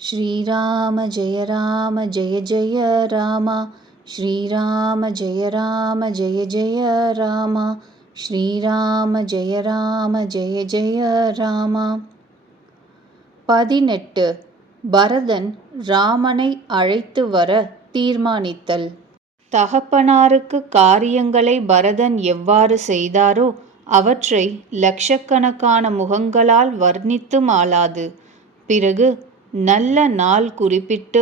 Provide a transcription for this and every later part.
ஸ்ரீராம ஜெய ராம ஜெய ஜெய ராமா ஸ்ரீராம ஜெய ராம ஜெய ஜெய ராமா ஸ்ரீராம ஜெய ராம ஜெய ஜெய ராமா. 18. பரதன் ராமனை அழைத்து வர தீர்மானித்தல். தகப்பனாருக்கு காரியங்களை பரதன் எவ்வாறு செய்தாரோ அவற்றை லட்சக்கணக்கான முகங்களால் வர்ணித்து மாளாது. பிறகு நல்ல நாள் குறிப்பிட்டு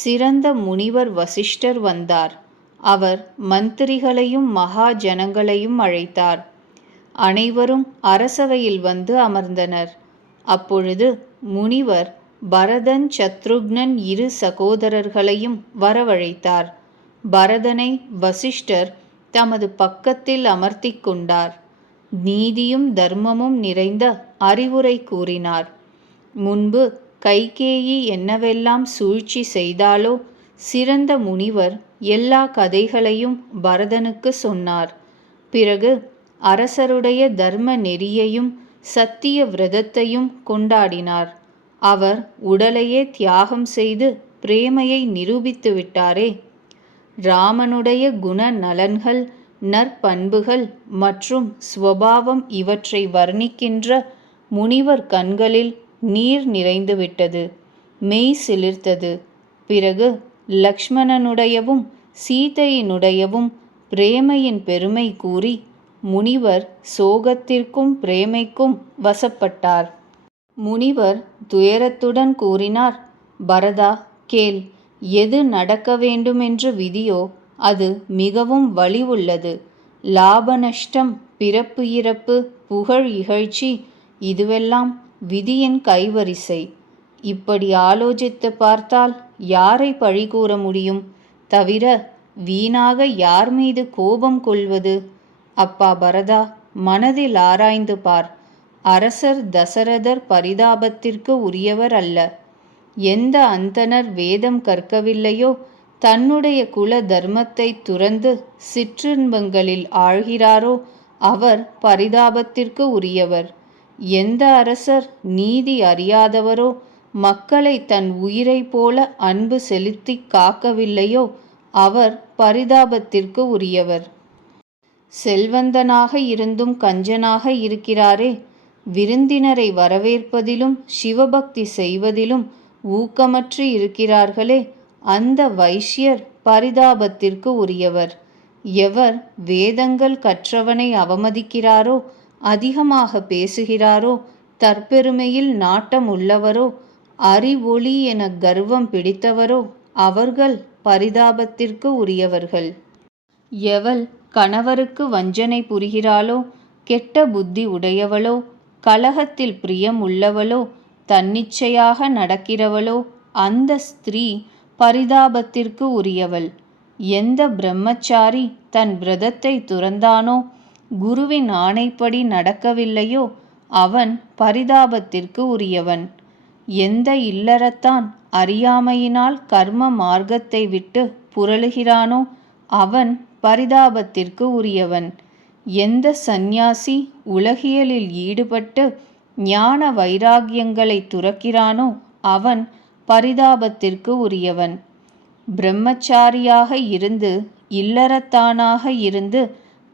சிறந்த முனிவர் வசிஷ்டர் வந்தார். அவர் மந்திரிகளையும் மகாஜனங்களையும் அழைத்தார். அனைவரும் அரசவையில் வந்து அமர்ந்தனர். அப்பொழுது முனிவர் பரதன் சத்ருக்னன் இரு சகோதரர்களையும் வரவழைத்தார். பரதனை வசிஷ்டர் தமது பக்கத்தில் அமர்த்தி கொண்டார். நீதியும் தர்மமும் நிறைந்த அறிவுரை கூறினார். முன்பு கைகேயி என்னவெல்லாம் சூழ்ச்சி செய்தாலோ சிறந்த முனிவர் எல்லா கதைகளையும் பரதனுக்கு சொன்னார். பிறகு அரசருடைய தர்ம நெறியையும் சத்திய விரதத்தையும் கொண்டாடினார். அவர் உடலையே தியாகம் செய்து பிரேமையை நிரூபித்து விட்டாரே. ராமனுடைய குண நலன்கள், நற்பண்புகள் மற்றும் ஸ்வபாவம் இவற்றை வர்ணிக்கின்ற முனிவர் கண்களில் நீர் நிறைந்துவிட்டது, மெய் சிலிர்த்தது. பிறகு லக்ஷ்மணனுடையவும் சீதையினுடையவும் பிரேமையின் பெருமை கூறி முனிவர் சோகத்திற்கும் பிரேமைக்கும் வசப்பட்டார். முனிவர் துயரத்துடன் கூறினார், பரதா, கேள். எது நடக்க வேண்டுமென்று விதியோ அது மிகவும் வலிவுள்ளது. லாப நஷ்டம், பிறப்பு இறப்பு, புகழ் இகழ்ச்சி, இதுவெல்லாம் விதியின் கைவரிசை. இப்படி ஆலோசித்து பார்த்தால் யாரை பழி கூற முடியும்? தவிர வீணாக யார் மீது கோபம் கொள்வது? அப்பா பரதா, மனதில் ஆராய்ந்து பார். அரசர் தசரதர் பரிதாபத்திற்கு உரியவர் அல்ல. எந்த அந்தணர் வேதம் கற்கவில்லையோ தன்னுடைய குல தர்மத்தை துறந்து சிற்றின்பங்களில் ஆழ்கிறாரோ அவர் பரிதாபத்திற்கு உரியவர். எந்த அரசர் நீதி அறியாதவரோ மக்களை தன் உயிரை போல அன்பு செலுத்தி காக்கவில்லையோ அவர் பரிதாபத்திற்கு உரியவர். செல்வந்தனாக இருந்தும் கஞ்சனாக இருக்கிறாரே, விருந்தினரை வரவேற்பதிலும் சிவபக்தி செய்வதிலும் ஊக்கமற்று இருக்கிறார்களே, அந்த வைஷ்யர் பரிதாபத்திற்கு உரியவர். எவர் வேதங்கள் கற்றவனை அவமதிக்கிறாரோ, அதிகமாக பேசுகிறாரோ, தற்பெருமையில் நாட்டம் உள்ளவரோ, அறிவொளி என கர்வம் பிடித்தவரோ அவர்கள் பரிதாபத்திற்கு உரியவர்கள். எவள் கணவருக்கு வஞ்சனை புரிகிறாளோ, கெட்ட புத்தி உடையவளோ, கலகத்தில் பிரியம் உள்ளவளோ, தன்னிச்சையாக நடக்கிறவளோ அந்த ஸ்திரீ பரிதாபத்திற்கு உரியவள். எந்த பிரம்மச்சாரி தன் விரதத்தை துறந்தானோ, குருவின் ஆணைப்படி நடக்கவில்லையோ அவன் பரிதாபத்திற்கு உரியவன். எந்த இல்லறத்தான் அறியாமையினால் கர்ம மார்க்கத்தை விட்டு புரளுகிறானோ அவன் பரிதாபத்திற்கு உரியவன். எந்த சந்நியாசி உலகியலில் ஈடுபட்டு ஞான வைராகியங்களை துறக்கிறானோ அவன் பரிதாபத்திற்கு உரியவன். பிரம்மச்சாரியாக இருந்து இல்லறத்தானாக இருந்து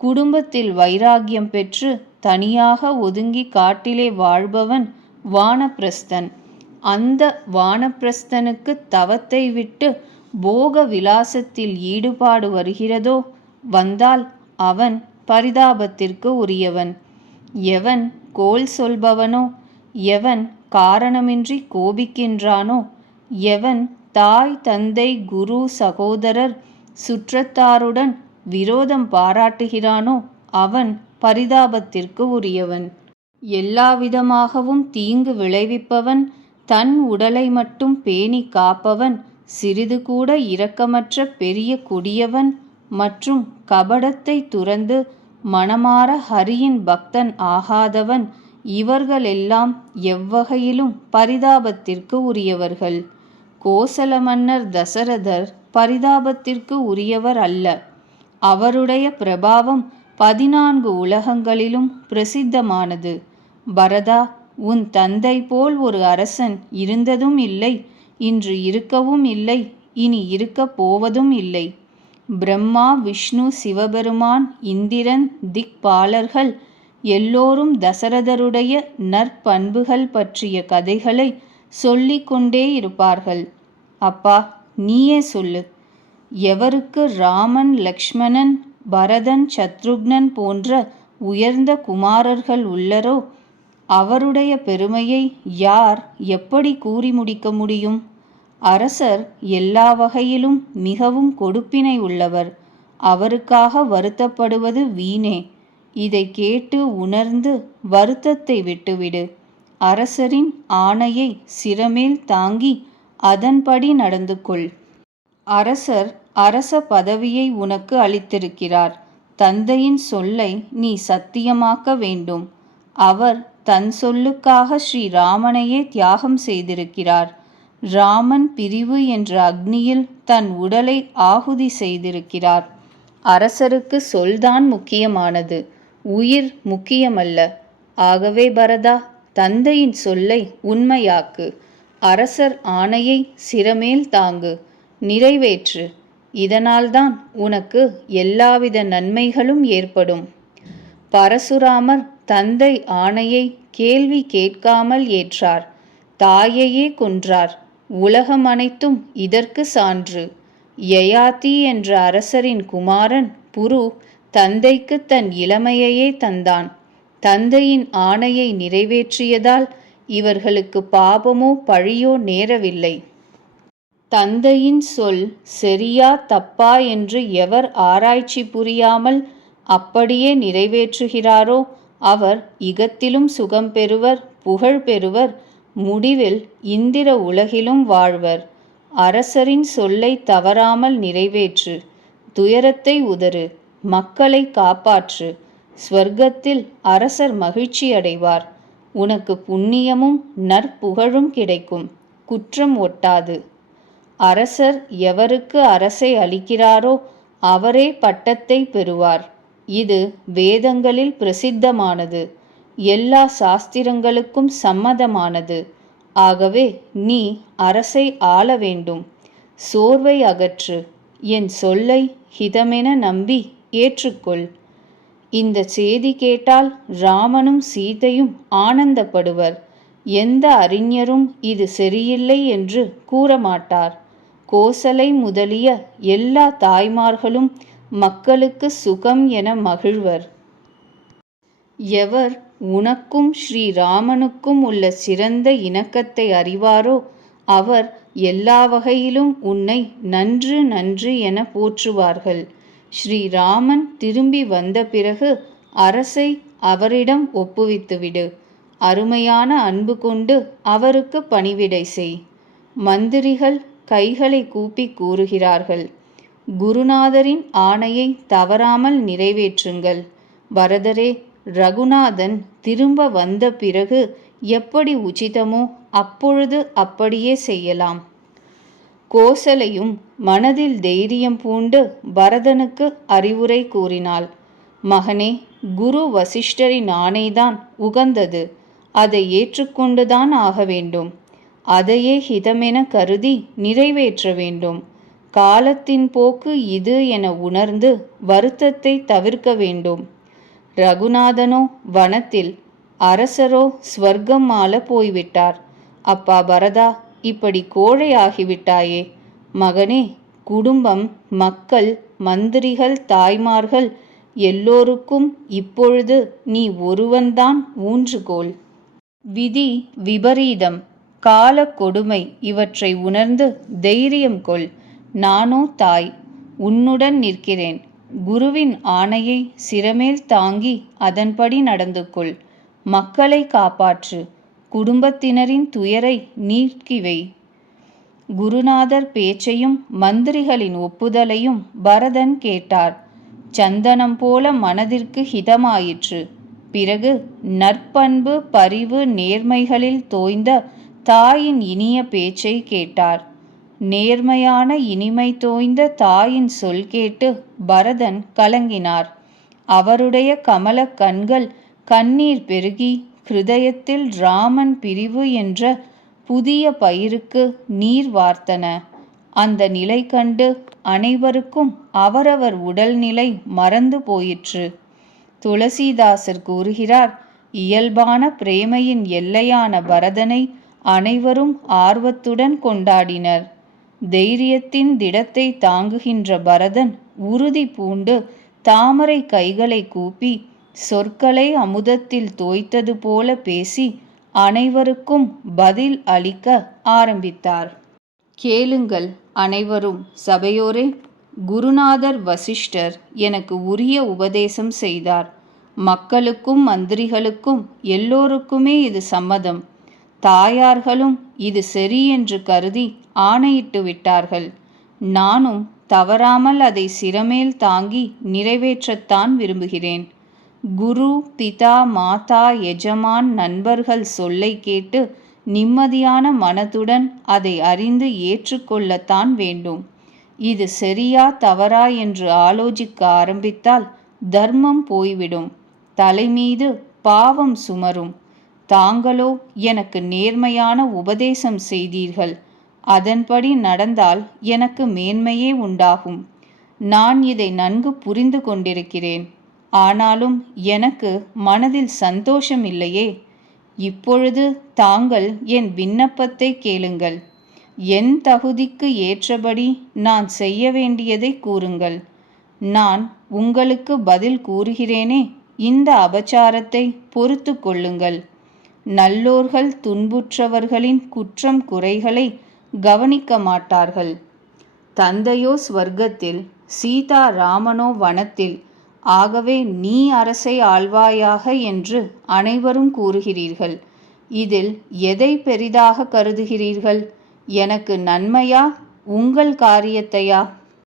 குடும்பத்தில் வைராகியம் பெற்று தனியாக ஒதுங்கி காட்டிலே வாழ்பவன் வானப்பிரஸ்தன். அந்த வானப்பிரஸ்தனுக்கு தவத்தை விட்டு போக விலாசத்தில் ஈடுபாடு வருகிறதோ வந்தால் அவன் பரிதாபத்திற்கு உரியவன். எவன் கோல் சொல்பவனோ, எவன் காரணமின்றி கோபிக்கின்றானோ, எவன் தாய் தந்தை குரு சகோதரர் சுற்றத்தாருடன் விரோதம் பாராட்டுகிறானோ அவன் பரிதாபத்திற்கு உரியவன். எல்லாவிதமாகவும் தீங்கு விளைவிப்பவன், தன் உடலை மட்டும் பேணி காப்பவன், சிறிது கூட இரக்கமற்ற பெரிய கொடியவன் மற்றும் கபடத்தை துறந்து மனமார ஹரியின் பக்தன் ஆகாதவன், இவர்களெல்லாம் எவ்வகையிலும் பரிதாபத்திற்கு உரியவர்கள். கோசல மன்னர் தசரதர் பரிதாபத்திற்கு உரியவர் அல்ல. அவருடைய பிரபாவம் 14 உலகங்களிலும் பிரசித்தமானது. பரதா, உன் தந்தை போல் ஒரு அரசன் இருந்ததும் இல்லை, இன்று இருக்கவும் இல்லை, இனி இருக்கப் போவதும் இல்லை. பிரம்மா, விஷ்ணு, சிவபெருமான், இந்திரன், திக்பாலர்கள் எல்லோரும் தசரதருடைய நற்பண்புகள் பற்றிய கதைகளை சொல்லிக் கொண்டே இருப்பார்கள். அப்பா, நீயே சொல்லு, எவருக்கு ராமன், லக்ஷ்மணன், பரதன், சத்ருக்னன் போன்ற உயர்ந்த குமாரர்கள் உள்ளரோ அவருடைய பெருமையை யார் எப்படி கூறி முடிக்க முடியும்? அரசர் எல்லா வகையிலும் மிகவும் கொடுப்பினை உள்ளவர். அவருக்காக வருத்தப்படுவது வீணே. இதை கேட்டு உணர்ந்து வருத்தத்தை விட்டுவிடு. அரசரின் ஆணையை சிரமேல் தாங்கி அதன்படி நடந்து கொள். அரசர் அரச பதவியை உனக்கு அளித்திருக்கிறார். தந்தையின் சொல்லை நீ சத்தியமாக்க வேண்டும். அவர் தன் சொல்லுக்காக ஸ்ரீராமனையே தியாகம் செய்திருக்கிறார். ராமன் பிரிவு என்ற அக்னியில் தன் உடலை ஆகுதி செய்திருக்கிறார். அரசருக்கு சொல்தான் முக்கியமானது, உயிர் முக்கியமல்ல. ஆகவே பரதா, தந்தையின் சொல்லை உண்மையாக்கு. அரசர் ஆணையை சிரமேல் தாங்கு, நிறைவேற்று. இதனால்தான் உனக்கு எல்லாவித நன்மைகளும் ஏற்படும். பரசுராமர் தந்தை ஆணையை கேள்வி கேட்காமல் ஏற்றார். தாயையே கொன்றார். உலகம் அனைத்தும் இதற்கு சான்று. யயாதி என்ற அரசரின் குமாரன் புரு தந்தைக்கு தன் இளமையையே தந்தான். தந்தையின் ஆணையை நிறைவேற்றியதால் இவர்களுக்கு பாபமோ பழியோ நேரவில்லை. தந்தையின் சொல் சரியா தப்பா என்று எவர் ஆராய்ச்சி புரியாமல் அப்படியே நிறைவேற்றுகிறாரோ அவர் இகத்திலும் சுகம் பெறுவர், புகழ் பெறுவர், முடிவில் இந்திர உலகிலும் வாழ்வர். அரசரின் சொல்லை தவறாமல் நிறைவேற்று. துயரத்தை உதறு, மக்களை காப்பாற்று. ஸ்வர்க்கத்தில் அரசர் மகிழ்ச்சி அடைவார். உனக்கு புண்ணியமும் நற்புகழும் கிடைக்கும். குற்றம் ஒட்டாது. அரசர் எவருக்கு அரசை அளிக்கிறாரோ அவரே பட்டத்தை பெறுவார். இது வேதங்களில் பிரசித்தமானது, எல்லா சாஸ்திரங்களுக்கும் சம்மதமானது. ஆகவே நீ அரசை ஆள வேண்டும். சோர்வை அகற்று. என் சொல்லை ஹிதமென நம்பி ஏற்றுக்கொள். இந்த செய்தி கேட்டால் ராமனும் சீதையும் ஆனந்தப்படுவர். எந்த அறிஞரும் இது சரியில்லை என்று கூறமாட்டார். கோசலை முதலிய எல்லா தாய்மார்களும் மக்களுக்கு சுகம் என மகிழ்வர். எவர் உனக்கும் ஸ்ரீராமனுக்கும் உள்ள சிறந்த இணக்கத்தை அறிவாரோ அவர் எல்லா வகையிலும் உன்னை நன்று நன்று என போற்றுவார்கள். ஸ்ரீராமன் திரும்பி வந்த பிறகு அரசை அவரிடம் ஒப்புவித்துவிடு. அருமையான அன்பு கொண்டு அவருக்கு பணிவிடை செய். மந்திரிகள் கைகளை கூப்பி கூறுகிறார்கள், குருநாதரின் ஆணையை தவறாமல் நிறைவேற்றுங்கள். பரதரே, ரகுநாதன் திரும்ப வந்த பிறகு எப்படி உச்சிதமோ அப்பொழுது அப்படியே செய்யலாம். கோசலையும் மனதில் தைரியம் பூண்டு பரதனுக்கு அறிவுரை கூறினாள். மகனே, குரு வசிஷ்டரின் ஆணைதான் உகந்தது. அதை ஏற்றுக்கொண்டுதான் ஆக வேண்டும். அதையே ஹிதமென கருதி நிறைவேற்ற வேண்டும். காலத்தின் போக்கு இது என உணர்ந்து வருத்தத்தை தவிர்க்க வேண்டும். ரகுநாதனோ வனத்தில், அரசரோ ஸ்வர்க்கம் ஆள போய்விட்டார். அப்பா பரதா, இப்படி கோழையாகிவிட்டாயே. மகனே, குடும்பம், மக்கள், மந்திரிகள், தாய்மார்கள் எல்லோருக்கும் இப்பொழுது நீ ஒருவன்தான் ஊன்றுகோல். விதி விபரீதம், கால கொடுமை இவற்றை உணர்ந்து தைரியம் கொள். நானோ தாய், உன்னுடன் நிற்கிறேன். குருவின் ஆணையை சிரமேல் தாங்கி அதன்படி நடந்து கொள். மக்களை காப்பாற்று. குடும்பத்தினரின் துயரை நீக்கிவை. குருநாதர் பேச்சையும் மந்திரிகளின் ஒப்புதலையும் பரதன் கேட்டார். சந்தனம் போல மனதிற்கு ஹிதமாயிற்று. பிறகு நற்பண்பு, பரிவு, நேர்மைகளில் தோய்ந்த தாயின் இனிய பேச்சை கேட்டார். நேர்மையான இனிமை தோய்ந்த தாயின் சொல் கேட்டு பரதன் கலங்கினார். அவருடைய கமல கண்கள் கண்ணீர் பெருகி ஹிருதயத்தில் ராமன் பிரிவு என்ற புதிய பயிருக்கு நீர் வார்த்தன. அந்த நிலை கண்டு அனைவருக்கும் அவரவர் உடல்நிலை மறந்து போயிற்று. துளசிதாசர் கூறுகிறார், இயல்பான பிரேமையின் எல்லையான பரதனை அனைவரும் ஆர்வத்துடன் கொண்டாடினர். தைரியத்தின் திடத்தை தாங்குகின்ற பரதன் உறுதி பூண்டு தாமரை கைகளை கூப்பி சொற்களை அமுதத்தில் தோய்த்தது போல பேசி அனைவருக்கும் பதில் அளிக்க ஆரம்பித்தார். கேளுங்கள் அனைவரும் சபையோரே, குருநாதர் வசிஷ்டர் எனக்கு உரிய உபதேசம் செய்தார். மக்களுக்கும் மந்திரிகளுக்கும் எல்லோருக்குமே இது சம்மதம். தாயார்களும் இது சரி என்று கருதி ஆணையிட்டு விட்டார்கள். நானும் தவறாமல் அதை சிரமேல் தாங்கி நிறைவேற்றத்தான் விரும்புகிறேன். குரு, பிதா, மாதா, எஜமான், நண்பர்கள் சொல்லை கேட்டு நிம்மதியான மனதுடன் அதை அறிந்து ஏற்றுக்கொள்ளத்தான் வேண்டும். இது சரியா தவறா என்று ஆலோசிக்க ஆரம்பித்தால் தர்மம் போய்விடும், தலைமீது பாவம் சுமரும். தாங்களோ எனக்கு நேர்மையான உபதேசம் செய்தீர்கள். அதன்படி நடந்தால் எனக்கு மேன்மையே உண்டாகும். நான் இதை நன்கு புரிந்து கொண்டிருக்கிறேன். ஆனாலும் எனக்கு மனதில் சந்தோஷம் இல்லையே. இப்பொழுது தாங்கள் என் விண்ணப்பத்தை கேளுங்கள். என் தகுதிக்கு ஏற்றபடி நான் செய்ய வேண்டியதை கூறுங்கள். நான் உங்களுக்கு பதில் கூறுகிறேனே, இந்த அபச்சாரத்தை பொறுத்து கொள்ளுங்கள். நல்லோர்கள் துன்புற்றவர்களின் குற்றம் குறைகளை கவனிக்க மாட்டார்கள். தந்தையோ ஸ்வர்க்கத்தில், சீதா ராமனோ வனத்தில். ஆகவே நீ அரசை ஆள்வாயாக என்று அனைவரும் கூறுகிறீர்கள். இதில் எதை பெரிதாக கருதுகிறீர்கள்? எனக்கு நன்மையா, உங்கள் காரியத்தையா?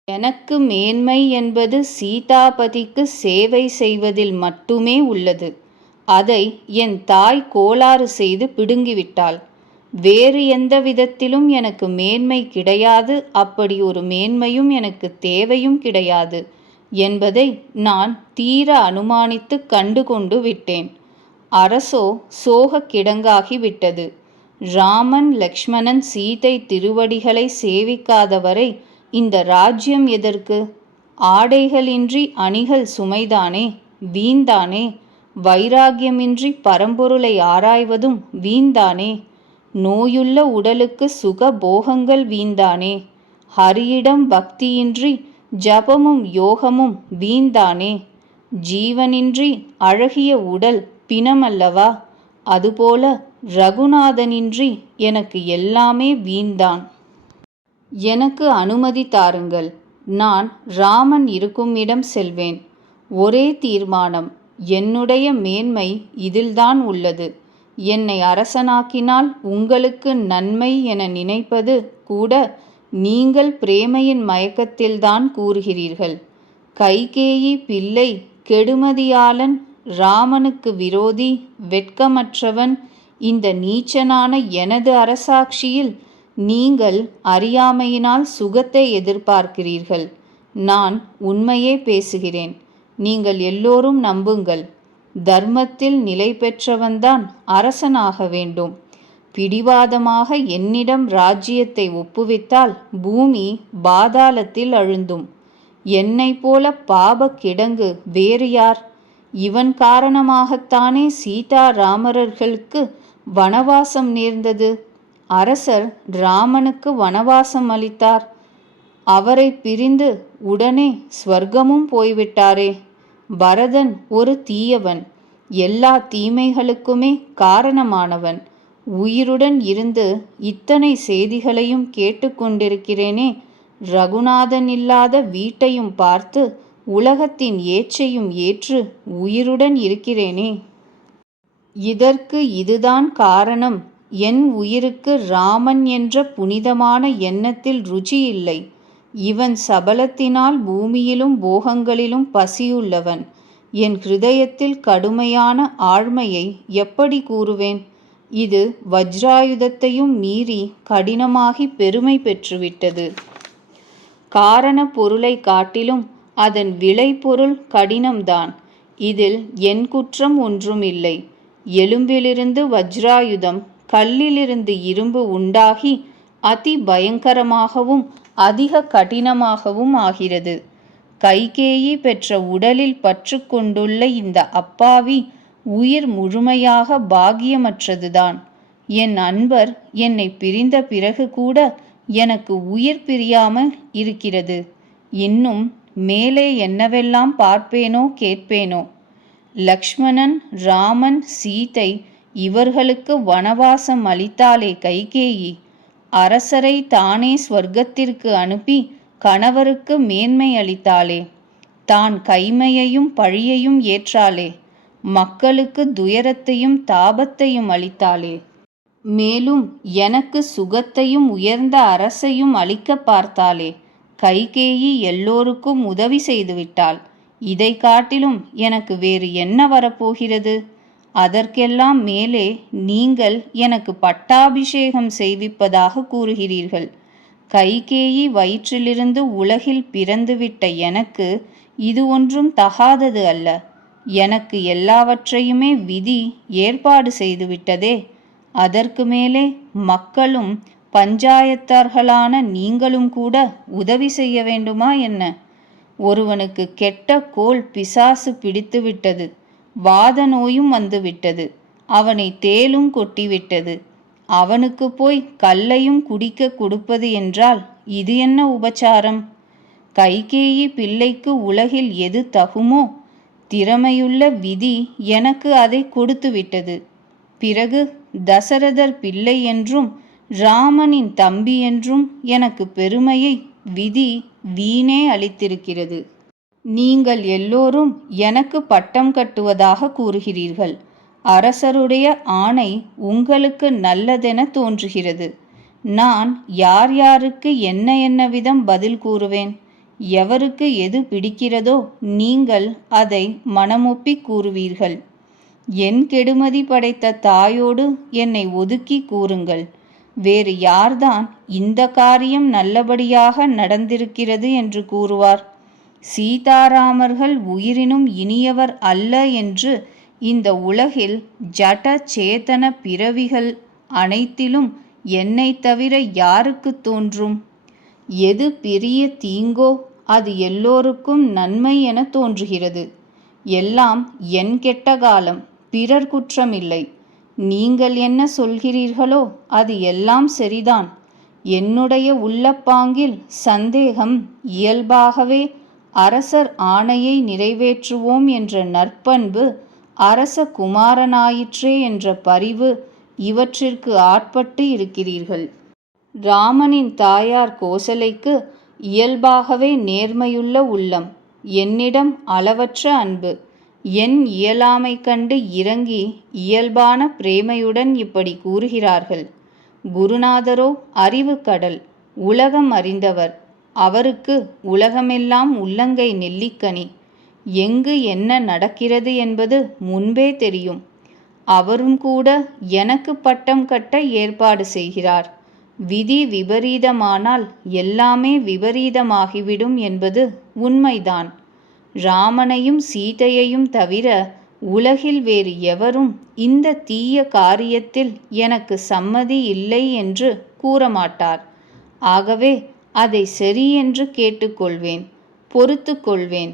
எனக்கு மேன்மை என்பது சீதாபதிக்கு சேவை செய்வதில் மட்டுமே உள்ளது. அதை என் தாய் கோளாறு செய்து பிடுங்கிவிட்டாள். வேறு எந்த விதத்திலும் எனக்கு மேன்மை கிடையாது. அப்படி ஒரு மேன்மையும் எனக்கு தேவையும் கிடையாது என்பதை நான் தீர அனுமானித்து கண்டுகொண்டு விட்டேன். அரசோ சோக கிடங்காகி விட்டது. ராமன், லக்ஷ்மணன், சீதை திருவடிகளை சேவிக்காதவரை இந்த ராஜ்யம் எதற்கு? ஆடைகளின்றி அணிகள் சுமைதானே, வீண்தானே. வைராகியமின்றி பரம்பொருளை ஆராய்வதும் வீண்தானே. நோயுள்ள உடலுக்கு சுக போகங்கள் வீண்தானே. ஹரியிடம் பக்தியின்றி ஜபமும் யோகமும் வீண்தானே. ஜீவனின்றி அழகிய உடல் பிணமல்லவா? அதுபோல ரகுநாதனின்றி எனக்கு எல்லாமே வீண்தான். எனக்கு அனுமதி தாருங்கள். நான் ராமன் இருக்கும் இடம் செல்வேன். ஒரே தீர்மானம். என்னுடைய மேன்மை இதில்தான் உள்ளது. என்னை அரசனாக்கினால் உங்களுக்கு நன்மை என நினைப்பது கூட நீங்கள் பிரேமையின் மயக்கத்தில்தான் கூறுகிறீர்கள். கைகேயி பிள்ளை, கெடுமதியாளன், ராமனுக்கு விரோதி, வெட்கமற்றவன், இந்த நீச்சனான எனது அரசாட்சியில் நீங்கள் அறியாமையினால் சுகத்தை எதிர்பார்க்கிறீர்கள். நான் உண்மையே பேசுகிறேன். நீங்கள் எல்லோரும் நம்புங்கள். தர்மத்தில் நிலை பெற்றவன்தான் அரசனாக வேண்டும். பிடிவாதமாக என்னிடம் ராஜ்யத்தை ஒப்புவித்தால் பூமி பாதாளத்தில் அழுந்தும். என்னை போல பாப கிடங்கு வேறு யார்? இவன் காரணமாகத்தானே சீதா ராமரர்களுக்கு வனவாசம் நேர்ந்தது. அரசர் ராமனுக்கு வனவாசம் அளித்தார். அவரை பிரிந்து உடனே ஸ்வர்க்கமும் போய்விட்டாரே. பரதன் ஒரு தீயவன், எல்லா தீமைகளுக்குமே காரணமானவன். உயிருடன் இருந்து இத்தனை செய்திகளையும் கேட்டுக்கொண்டிருக்கிறேனே. ரகுநாதன் இல்லாத வீட்டையும் பார்த்து உலகத்தின் ஏச்சையும் ஏற்று உயிருடன் இருக்கிறேனே. இதற்கு இதுதான் காரணம். என் உயிருக்கு ராமன் என்ற புனிதமான எண்ணத்தில் ருச்சி இல்லை. இவன் சபலத்தினால் பூமியிலும் போகங்களிலும் பசியுள்ளவன். என் ஹிருதயத்தில் கடுமையான ஆழ்மையை எப்படி கூறுவேன்? இது வஜ்ராயுதத்தையும் மீறி கடினமாகி பெருமை பெற்றுவிட்டது. காரண பொருளை காட்டிலும் அதன் விளைபொருள் கடினம்தான். இதில் என் குற்றம் ஒன்றும் இல்லை. எலும்பிலிருந்து வஜ்ராயுதம் கல்லிலிருந்து இரும்பு உண்டாகி அதி பயங்கரமாகவும் அதிக கடினமாகவும் ஆகிறது. கைகேயி பெற்ற உடலில் பற்று கொண்டுள்ள இந்த அப்பாவி உயிர் முழுமையாக பாக்கியமற்றதுதான். என் அன்பர் என்னை பிரிந்த பிறகு கூட எனக்கு உயிர் பிரியாமல் இருக்கிறது. இன்னும் மேலே என்னவெல்லாம் பார்ப்பேனோ கேட்பேனோ. லக்ஷ்மணன், ராமன், சீதை இவர்களுக்கு வனவாசம் அளித்தாளே கைகேயி. அரசரை தானே ஸ்வர்க்கத்திற்கு அனுப்பி கணவருக்கு மேன்மை அளித்தாளே. தான் கைமையையும் பழியையும் ஏற்றாளே. மக்களுக்கு துயரத்தையும் தாபத்தையும் அளித்தாளே. மேலும் எனக்கு சுகத்தையும் உயர்ந்த அரசையும் அளிக்க பார்த்தாளே. கைகேயி எல்லோருக்கும் உதவி செய்துவிட்டாள். இதை காட்டிலும் எனக்கு வேறு என்ன வரப்போகிறது? அதற்கெல்லாம் மேலே நீங்கள் எனக்கு பட்டாபிஷேகம் செய்விப்பதாக கூறுகிறீர்கள். கைகேயி வயிற்றிலிருந்து உலகில் பிறந்துவிட்ட எனக்கு இது ஒன்றும் தகாதது அல்ல. எனக்கு எல்லாவற்றையுமே விதி ஏற்பாடு செய்துவிட்டதே. அதற்கு மேலே மக்களும் பஞ்சாயத்தார்களான நீங்களும் கூட உதவி செய்ய வேண்டுமா என்ன? ஒருவனுக்கு கெட்ட கோல் பிசாசு பிடித்துவிட்டது. வாத நோயும் வந்துவிட்டது. அவனை தேலும் கொட்டிவிட்டது. அவனுக்கு போய் கல்லையும் குடிக்க கொடுப்பது என்றால் இது என்ன உபச்சாரம்? கைகேயி பிள்ளைக்கு உலகில் எது தகுமோ திறமையுள்ள விதி எனக்கு அதை கொடுத்து விட்டது. பிறகு தசரதர் பிள்ளை என்றும் ராமனின் தம்பி என்றும் எனக்கு பெருமையை விதி வீணே அளித்திருக்கிறது. நீங்கள் எல்லோரும் எனக்கு பட்டம் கட்டுவதாக கூறுகிறீர்கள். அரசருடைய ஆணை உங்களுக்கு நல்லதென தோன்றுகிறது. நான் யார் யாருக்கு என்ன என்ன விதம் பதில் கூறுவேன்? எவருக்கு எது பிடிக்கிறதோ நீங்கள் அதை மனமொப்பி கூறுவீர்கள். என் கெடுமதி படைத்த தாயோடு என்னை ஒதுக்கி கூறுங்கள். வேறு யார்தான் இந்த காரியம் நல்லபடியாக நடந்திருக்கிறது என்று கூறுவார்? சீதாராமர்கள் உயிரினும் இனியவர் அல்ல என்று இந்த உலகில் ஜட சேதன பிறவிகள் அனைத்திலும் என்னை தவிர யாருக்கு தோன்றும்? எது பெரிய தீங்கோ அது எல்லோருக்கும் நன்மை என தோன்றுகிறது. எல்லாம் என் கெட்ட காலம், பிறர் குற்றமில்லை. நீங்கள் என்ன சொல்கிறீர்களோ அது எல்லாம் சரிதான். என்னுடைய உள்ளப்பாங்கில் சந்தேகம் இயல்பாகவே அரசர் ஆணையை நிறைவேற்றுவோம் என்ற நற்பண்பு, அரச குமாரனாயிற்றே என்ற பரிவு இவற்றிற்கு ஆட்பட்டு இருக்கிறீர்கள். ராமனின் தாயார் கோசலைக்கு இயல்பாகவே நேர்மையுள்ள உள்ளம், என்னிடம் அளவற்ற அன்பு. என் இயலாமை கண்டு இறங்கி இயல்பான பிரேமையுடன் இப்படி கூறுகிறார்கள். குருநாதரோ அறிவு கடல், உலகம் அறிந்தவர். அவருக்கு உலகமெல்லாம் உள்ளங்கை நெல்லிக்கனி. எங்கு என்ன நடக்கிறது என்பது முன்பே தெரியும். அவரும் கூட எனக்கு பட்டம் கட்ட ஏற்பாடு செய்கிறார். விதி விபரீதமானால் எல்லாமே விபரீதமாகிவிடும் என்பது உண்மைதான். ராமனையும் சீதையையும் தவிர உலகில் வேறு எவரும் இந்த தீய காரியத்தில் எனக்கு சம்மதி இல்லை என்று கூறமாட்டார். ஆகவே அதை சரி என்று கேட்டுக்கொள்வேன், பொறுத்து கொள்வேன்.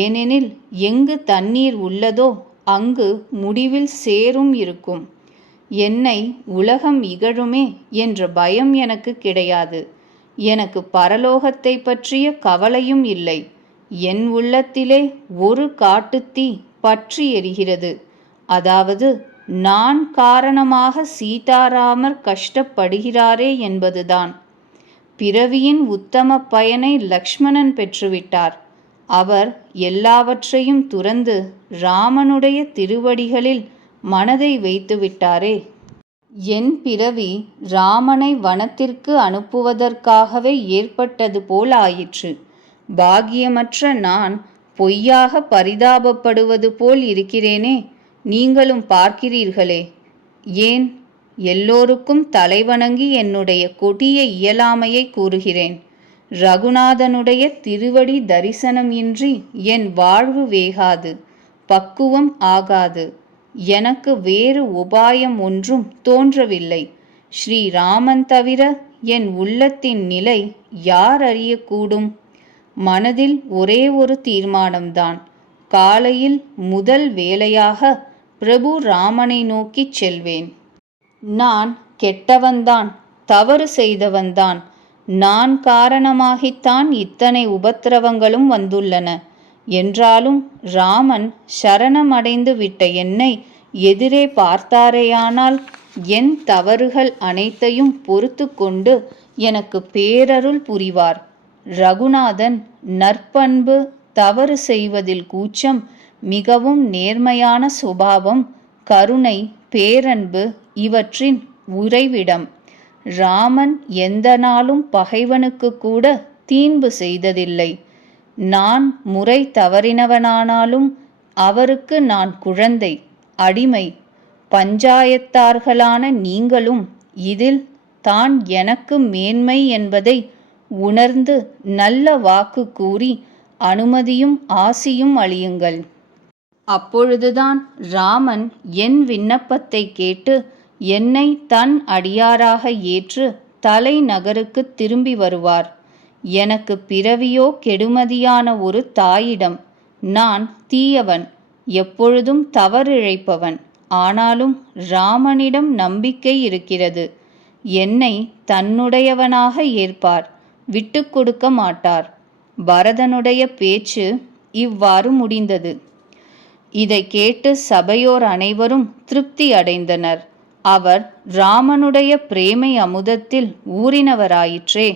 ஏனெனில் எங்கு தண்ணீர் உள்ளதோ அங்கு முடிவில் சேரும் இருக்கும். என்னை உலகம் இகழுமே என்ற பயம் எனக்கு கிடையாது. எனக்கு பரலோகத்தை பற்றிய கவலையும் இல்லை. என் உள்ளத்திலே ஒரு காட்டுத்தீ பற்றி எரிகிறது. அதாவது நான் காரணமாக சீதாராமர் கஷ்டப்படுகிறாரே என்பதுதான். பிறவியின் உத்தம பயனை லக்ஷ்மணன் பெற்றுவிட்டார். அவர் எல்லாவற்றையும் துறந்து ராமனுடைய திருவடிகளில் மனதை வைத்துவிட்டாரே. என் பிறவி ராமனை வனத்திற்கு அனுப்புவதற்காகவே ஏற்பட்டது போல் ஆயிற்று. பாக்கியமற்ற நான் பொய்யாக பரிதாபப்படுவது போல் இருக்கிறேனே, நீங்களும் பார்க்கிறீர்களே. ஏன், எல்லோருக்கும் தலைவணங்கி என்னுடைய கொடிய இயலாமையை கூறுகிறேன். ரகுநாதனுடைய திருவடி தரிசனம் இன்றி என் வாழ்வு வேகாது, பக்குவம் ஆகாது. எனக்கு வேறு உபாயம் ஒன்றும் தோன்றவில்லை. ஸ்ரீராமன் தவிர என் உள்ளத்தின் நிலை யார் அறியக்கூடும்? மனதில் ஒரே ஒரு தீர்மானம்தான். காலையில் முதல் வேலையாக பிரபு ராமனை நோக்கிச் செல்வேன். நான் கெட்டவன்தான், தவறு செய்தவன்தான். நான் காரணமாகித்தான் இத்தனை உபத்திரவங்களும் வந்துள்ளன. என்றாலும் ராமன் சரணமடைந்து விட்ட என்னை எதிரே பார்த்தாரேயானால் என் தவறுகள் அனைத்தையும் பொறுத்து கொண்டு எனக்கு பேரருள் புரிவார். ரகுநாதன் நற்பண்பு, தவறு செய்வதில் கூச்சம், மிகவும் நேர்மையான சுபாவம், கருணை, பேரன்பு இவற்றின் உறைவிடம். ராமன் எந்த நாளும் பகைவனுக்கு கூட தீன்பு செய்ததில்லை. நான் முறை தவறினவனானாலும் அவருக்கு நான் குழந்தை, அடிமை. பஞ்சாயத்தார்களான நீங்களும் இதில் தான் எனக்கு மேன்மை என்பதை உணர்ந்து நல்ல வாக்கு கூறி அனுமதியும் ஆசியும் அளியுங்கள். அப்பொழுதுதான் ராமன் என் விண்ணப்பத்தை கேட்டு என்னை தன் அடியாராக ஏற்று தலைநகருக்கு திரும்பி வருவார். எனக்கு பிறவியோ கெடுமதியான ஒரு தாயிடம். நான் தீயவன், எப்பொழுதும் தவறிழைப்பவன். ஆனாலும் ராமனிடம் நம்பிக்கை இருக்கிறது. என்னை தன்னுடையவனாக ஏற்பார், விட்டு கொடுக்க மாட்டார். பரதனுடைய பேச்சு இவ்வாறு முடிந்தது. இதை கேட்டு சபையோர் அனைவரும் திருப்தி அடைந்தனர். அவர் ராமனுடைய பிரேமை அமுதத்தில் ஊறினவராயிற்றே.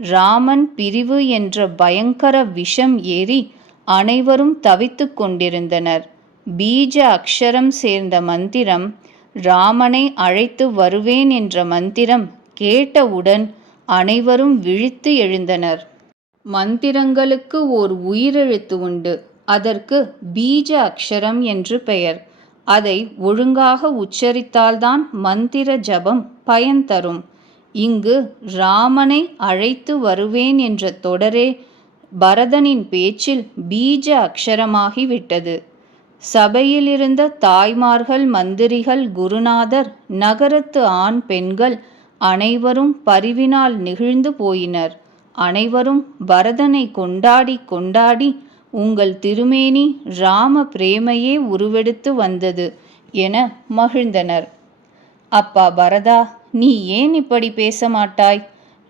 ராமன் பிரிவு என்ற பயங்கர விஷம் ஏறி அனைவரும் தவித்து கொண்டிருந்தனர். பீஜ அக்ஷரம் சேர்ந்த மந்திரம், ராமனை அழைத்து வருவேன் என்ற மந்திரம் கேட்டவுடன் அனைவரும் விழித்து எழுந்தனர். மந்திரங்களுக்கு ஓர் உயிரெழுத்து உண்டு. அதற்கு பீஜ அக்ஷரம் என்று பெயர். அதை ஒழுங்காக உச்சரித்தால்தான் மந்திர ஜபம் பயன் தரும். இங்கு ராமனை அழைத்து வருவேன் என்ற தொடரே பரதனின் பேச்சில் பீஜ அக்ஷரமாகிவிட்டது. சபையிலிருந்த தாய்மார்கள், மந்திரிகள், குருநாதர், நகரத்து ஆண் பெண்கள் அனைவரும் பரிவினால் நெகிழ்ந்து போயினர். அனைவரும் பரதனை கொண்டாடி கொண்டாடி, உங்கள் திருமேனி ராம பிரேமையே உருவெடுத்து வந்தது என மகிழ்ந்தனர். அப்பா பரதா, நீ ஏன் இப்படி பேச மாட்டாய்?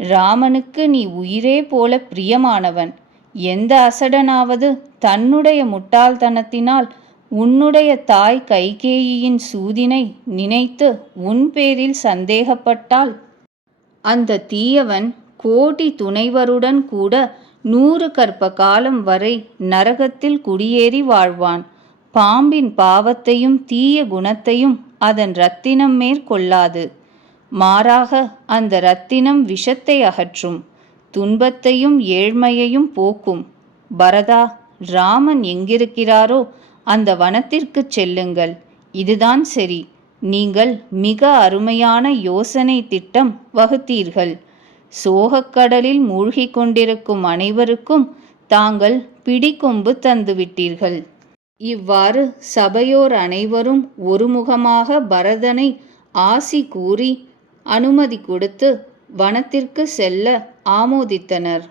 ராமனுக்கு நீ உயிரே போல பிரியமானவன். எந்த அசடனாவது தன்னுடைய முட்டாள்தனத்தினால் உன்னுடைய தாய் கைகேயியின் சூதினை நினைத்து உன் பேரில் சந்தேகப்பட்டால் அந்த தீயவன் கோடி துணைவருடன் கூட 100 கற்ப காலம் வரை நரகத்தில் குடியேறி வாழ்வான். பாம்பின் பாவத்தையும் தீய குணத்தையும் அதன் இரத்தினம் மேற்கொள்ளாது. மாறாக அந்த இரத்தினம் விஷத்தை அகற்றும், துன்பத்தையும் ஏழ்மையையும் போக்கும். பரதா, ராமன் எங்கிருக்கிறாரோ அந்த வனத்திற்கு செல்லுங்கள். இதுதான் சரி. நீங்கள் மிக அருமையான யோசனை திட்டம் வகுத்தீர்கள். சோகக்கடலில் மூழ்கி கொண்டிருக்கும் அனைவருக்கும் தாங்கள் பிடிக்கொம்பு தந்துவிட்டீர்கள். இவ்வாறு சபையோர் அனைவரும் ஒருமுகமாக பரதனை ஆசி கூறி அனுமதி கொடுத்து வனத்திற்கு செல்ல ஆமோதித்தனர்.